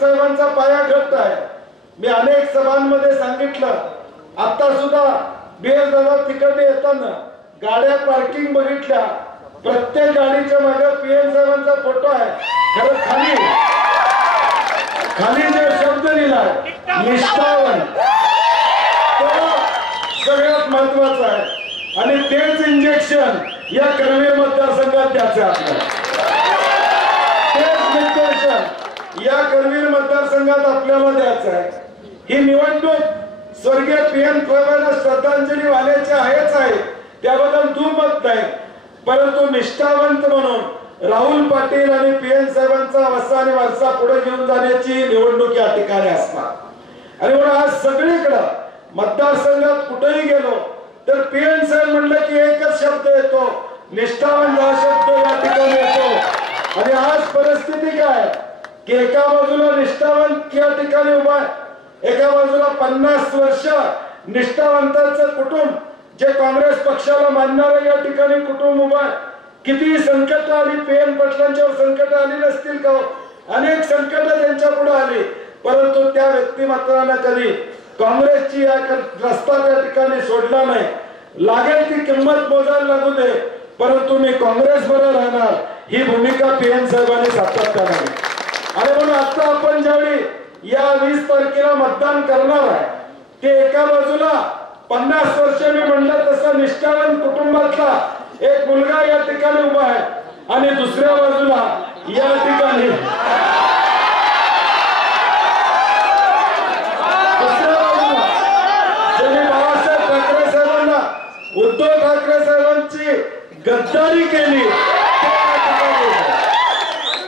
साहेबांचा पाया घट्ट आहे। मी अनेक सभांमध्ये सांगितलं, आता सुद्धा BS दादा तिकडे येताना गाड्या पार्किंग बघितल्या, प्रत्येक गाडीच्या मागे PM साहेबांचा फोटो आहे। खरं खाली जो शब्द लिहिलाय निष्ठावान, तो सगळ्यात महत्वाचा आहे आणि तेच इंजेक्शन या करवीर मतदारसंघात द्यायचं आपल्याला। तेच निर्देशन या करवीर मतदारसंघात आपल्याला द्यायचं आहे। ही निवडणूक स्वर्गीय PM साहेबांना श्रद्धांजली वाहण्याची आहेच आहे, त्याबद्दल दुमत नाही, परंतु निष्ठावंत म्हणून राहुल पाटील आणि PM साहेबांचा वसा आणि वारसा पुढे घेऊन जाण्याची निवडणूक या ठिकाणी असणार। आणि म्हणून आज सगळीकडे मतदारसंघात कुठेही गेलो तर PM साहेब म्हणलं की एकच शब्द येतो, निष्ठावंत हा शब्द या ठिकाणी येतो। आणि आज परिस्थिती काय की एका बाजूला निष्ठावंत या ठिकाणी उभा आहे, एका बाजूला 50 वर्ष निष्ठावंतांचं कुटुंब जे काँग्रेस पक्षाला मानणारे या ठिकाणी कुटुंब उभा आहे। किती संकट आली, PM पाटलांच्यावर संकट आली नसतील का? अनेक संकट त्यांच्या पुढे आली, परंतु त्या व्यक्तिमत्वाने कधी काँग्रेसची या रस्ता त्या ठिकाणी सोडला नाही। लागेल ती किंमत मोजायला लागू दे, परंतु मी काँग्रेस बरोबर राहणार, ही भूमिका PM साहेबांनी सातत्याने घेतली। आणि म्हणून आता आपण ज्यावेळी या 20 तारखेला मतदान करणार आहे, ते एका बाजूला 50 वर्ष मी म्हणलं तसं निष्ठावंत कुटुंबातला एक मुलगा या ठिकाणी उभा आहे आणि दुसऱ्या बाजूला या ठिकाणी ज्यांनी बाळासाहेब ठाकरे साहेबांना, उद्धव ठाकरे साहेबांची गद्दारी केली